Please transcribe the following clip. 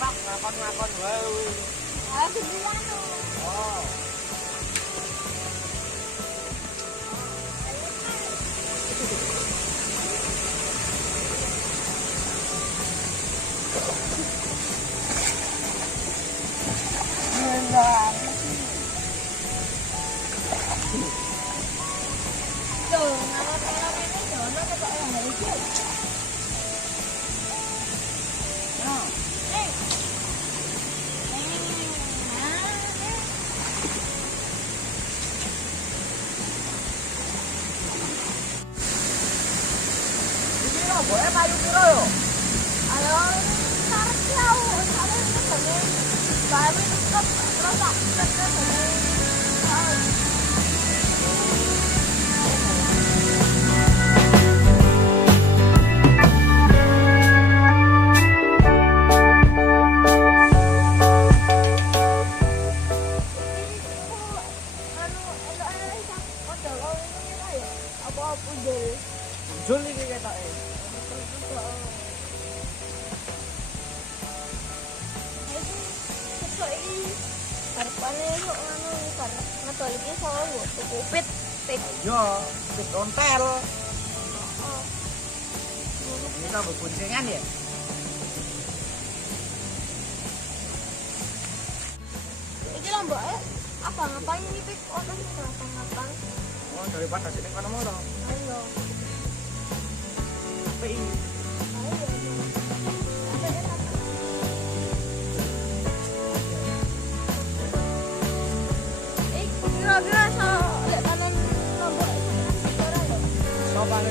Pak ngakon-ngakon wae. Ah, sebulan tuh. Oh. Beneran. Tuh, nama-nama ini jono kok yang itu. Nah, Eh. Nah. iki lho boke payu piro yo? Ayo, tarik jauh. Ada ini kami. Kami tetap terus akses kami. Apa-apa deh. Jul iki ketoke. Kupit Yo, wis ontel. Ini kan berbuncingan ya? iki lho mbak apa ngapain ini pik orang ngapa-ngapain Oh, daripada sini kono mono. ayo Tapi ini kira-kira so lek kanan lombok itu ora lho sopan.